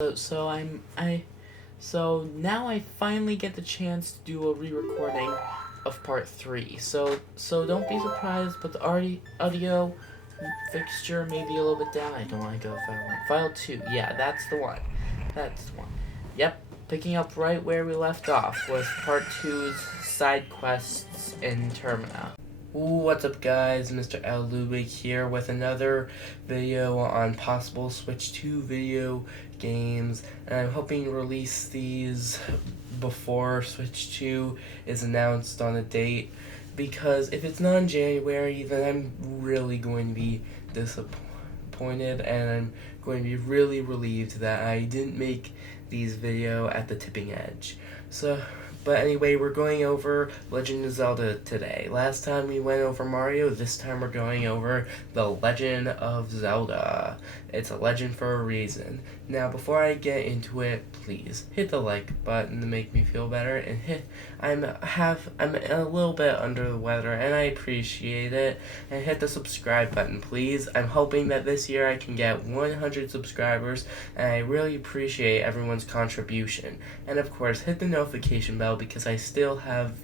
So now I finally get the chance to do a re-recording of part 3. So don't be surprised, but the audio fixture may be a little bit down. I don't want to go file 1. File 2. Yeah, that's the one. That's the one. Yep, picking up right where we left off with part 2's side quests in Termina. What's up guys, Mr.L Ludwig here with another video on possible Switch 2 video games, and I'm hoping to release these before Switch 2 is announced on a date, because if it's not in January, then I'm really going to be disappointed, and I'm going to be really relieved that I didn't make these video at the tipping edge. But anyway, we're going over Legend of Zelda today. Last time we went over Mario, this time we're going over The Legend of Zelda. It's a legend for a reason. Now, before I get into it, please hit the like button to make me feel better, and I'm a little bit under the weather, and I appreciate it. And hit the subscribe button, please. I'm hoping that this year I can get 100 subscribers, and I really appreciate everyone's contribution. And of course, hit the notification bell, because I still have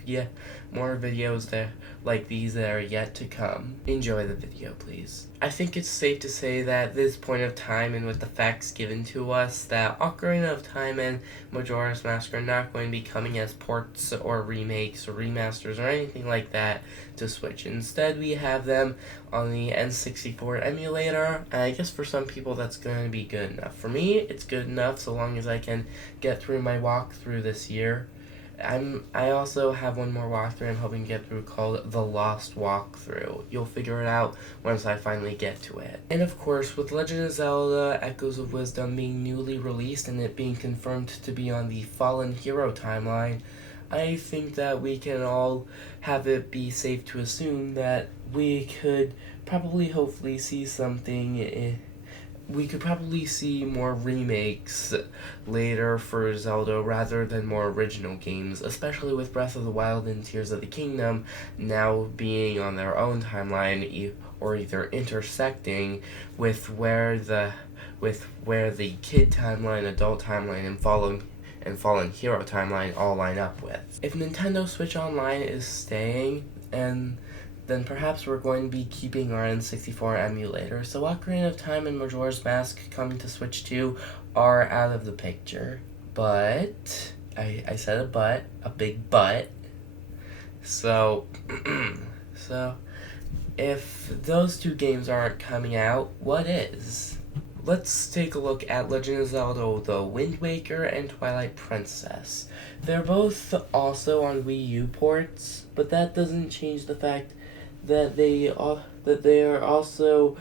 more videos like these that are yet to come. Enjoy the video, please. I think it's safe to say that at this point of time, and with the facts given to us, that Ocarina of Time and Majora's Mask are not going to be coming as ports or remakes or remasters or anything like that to Switch. Instead, we have them on the N64 emulator, and I guess for some people that's going to be good enough. For me, it's good enough so long as I can get through my walkthrough this year. I also have one more walkthrough I'm hoping to get through called The Lost Walkthrough. You'll figure it out once I finally get to it. And of course, with Legend of Zelda Echoes of Wisdom being newly released and it being confirmed to be on the Fallen Hero timeline, I think that we can all have it be safe to assume that we could hopefully see something. We could probably see more remakes later for Zelda rather than more original games, especially with Breath of the Wild and Tears of the Kingdom now being on their own timeline, or either intersecting with where the kid timeline, adult timeline, and Fallen Hero timeline all line up with. If Nintendo Switch Online is staying, then perhaps we're going to be keeping our N64 emulator, so Ocarina of Time and Majora's Mask coming to Switch 2 are out of the picture. But, I said a big but, so if those two games aren't coming out, what is? Let's take a look at Legend of Zelda The Wind Waker and Twilight Princess. They're both also on Wii U ports, but that doesn't change the fact that they are also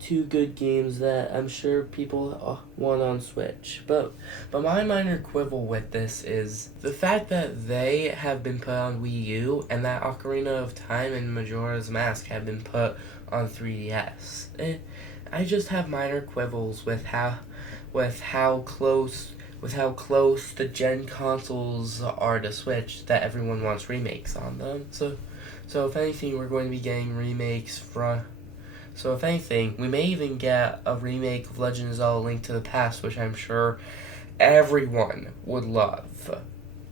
two good games that I'm sure people want on Switch. But my minor quibble with this is the fact that they have been put on Wii U and that Ocarina of Time and Majora's Mask have been put on 3DS. I just have minor quibbles with how close the gen consoles are to Switch that everyone wants remakes on them. So if anything, we're going to be getting remakes So if anything, we may even get a remake of Legend of Zelda: Link to the Past, which I'm sure everyone would love.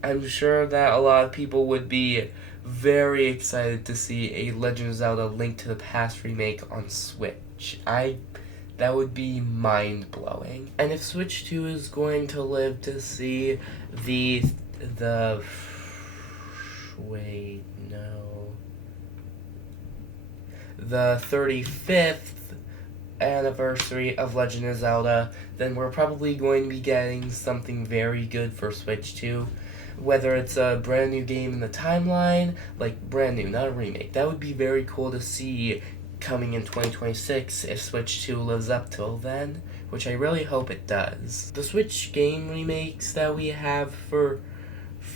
I'm sure that a lot of people would be very excited to see a Legend of Zelda: Link to the Past remake on Switch. That would be mind-blowing. And if Switch 2 is going to live to see the 35th anniversary of Legend of Zelda, then we're probably going to be getting something very good for Switch 2. Whether it's a brand new game in the timeline, like brand new, not a remake. That would be very cool to see coming in 2026 if Switch 2 lives up till then, which I really hope it does. The Switch game remakes that we have for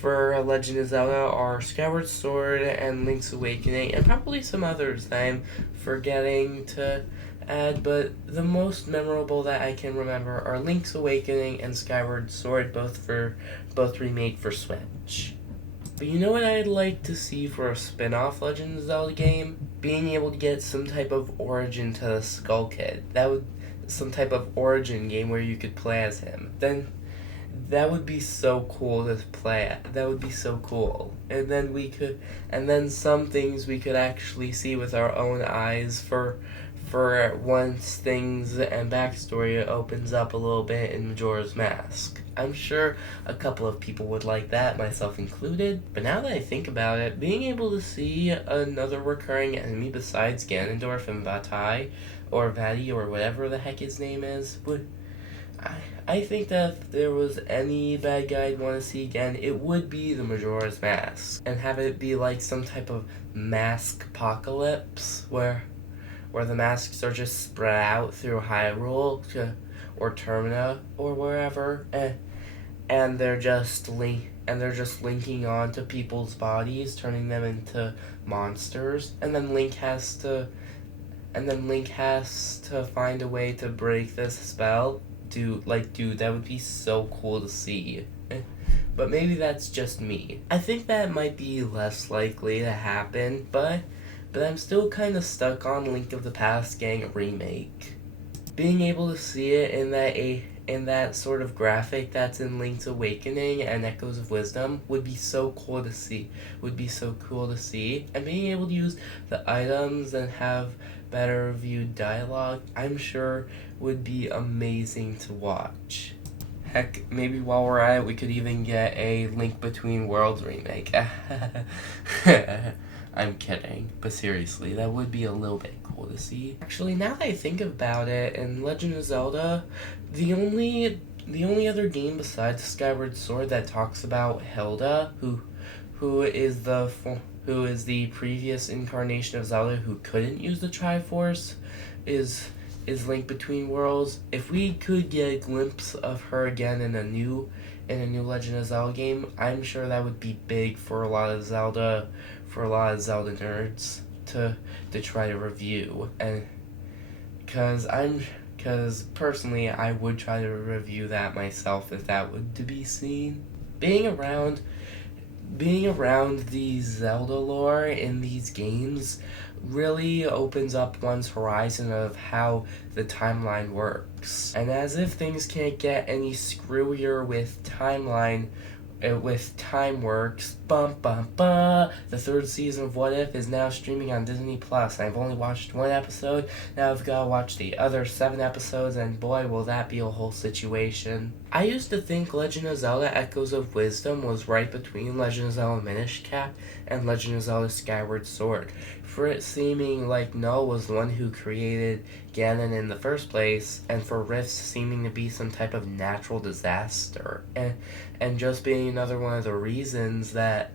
Legend of Zelda are Skyward Sword and Link's Awakening, and probably some others that I'm forgetting to add, but the most memorable that I can remember are Link's Awakening and Skyward Sword, both remade for Switch. But you know what I'd like to see for a spin-off Legend of Zelda game? Being able to get some type of origin to the Skull Kid. some type of origin game where you could play as him, then that would be so cool to play. That would be so cool. And then some things we could actually see with our own eyes for once things and backstory opens up a little bit in Majora's Mask. I'm sure a couple of people would like that, myself included. But now that I think about it, being able to see another recurring enemy besides Ganondorf and Vatai, or Vati, or whatever the heck his name is, I think that if there was any bad guy I'd want to see again, it would be the Majora's Mask. And have it be like some type of mask apocalypse, where the masks are just spread out through Hyrule or Termina or wherever, and they're just linking on to people's bodies, turning them into monsters, and then Link has to find a way to break this spell. Dude, that would be so cool to see. But maybe that's just me. I think that might be less likely to happen, but I'm still kind of stuck on Link of the Past Gang remake. Being able to see it in that sort of graphic that's in Link's Awakening and Echoes of Wisdom would be so cool to see. And being able to use the items and have better viewed dialogue, I'm sure would be amazing to watch. Heck, maybe while we're at it, we could even get a Link Between Worlds remake. I'm kidding, but seriously, that would be a little bit cool to see. Actually, now that I think about it, in Legend of Zelda, the only other game besides Skyward Sword that talks about Hilda, who is the previous incarnation of Zelda who couldn't use the Triforce, is Link Between Worlds. If we could get a glimpse of her again in a new Legend of Zelda game, I'm sure that would be big for a lot of Zelda nerds to try to review. And because personally I would try to review that myself if that would to be seen. Being around the Zelda lore in these games really opens up one's horizon of how the timeline works. And as if things can't get any screwier with Time Works, the third season of What If is now streaming on Disney Plus. I've only watched one episode, now I've got to watch the other 7 episodes, and boy will that be a whole situation. I used to think Legend of Zelda Echoes of Wisdom was right between Legend of Zelda Minish Cap and Legend of Zelda Skyward Sword, for it seeming like Null was the one who created Ganon in the first place, and for Rifts seeming to be some type of natural disaster, and just being another one of the reasons that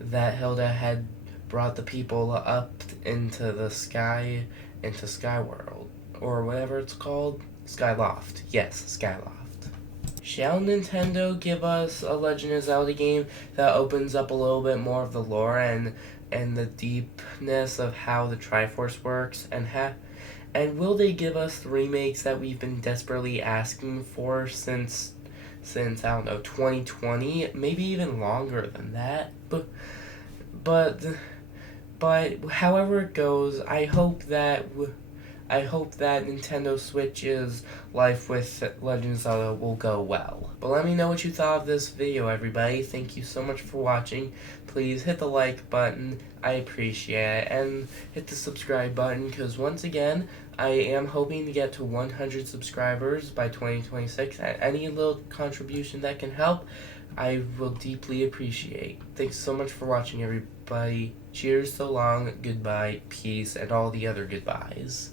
Hilda had brought the people up into the sky, into Skyworld, or whatever it's called, Skyloft. Yes, Skyloft. Shall Nintendo give us a Legend of Zelda game that opens up a little bit more of the lore and the deepness of how the Triforce works, and will they give us the remakes that we've been desperately asking for since I don't know, 2020, maybe even longer than that. But however it goes, I hope that Nintendo Switch's life with Legend of Zelda will go well. But let me know what you thought of this video, everybody. Thank you so much for watching. Please hit the like button, I appreciate it, and hit the subscribe button, because once again, I am hoping to get to 100 subscribers by 2026, and any little contribution that can help, I will deeply appreciate. Thanks so much for watching, everybody. Cheers, so long, goodbye, peace, and all the other goodbyes.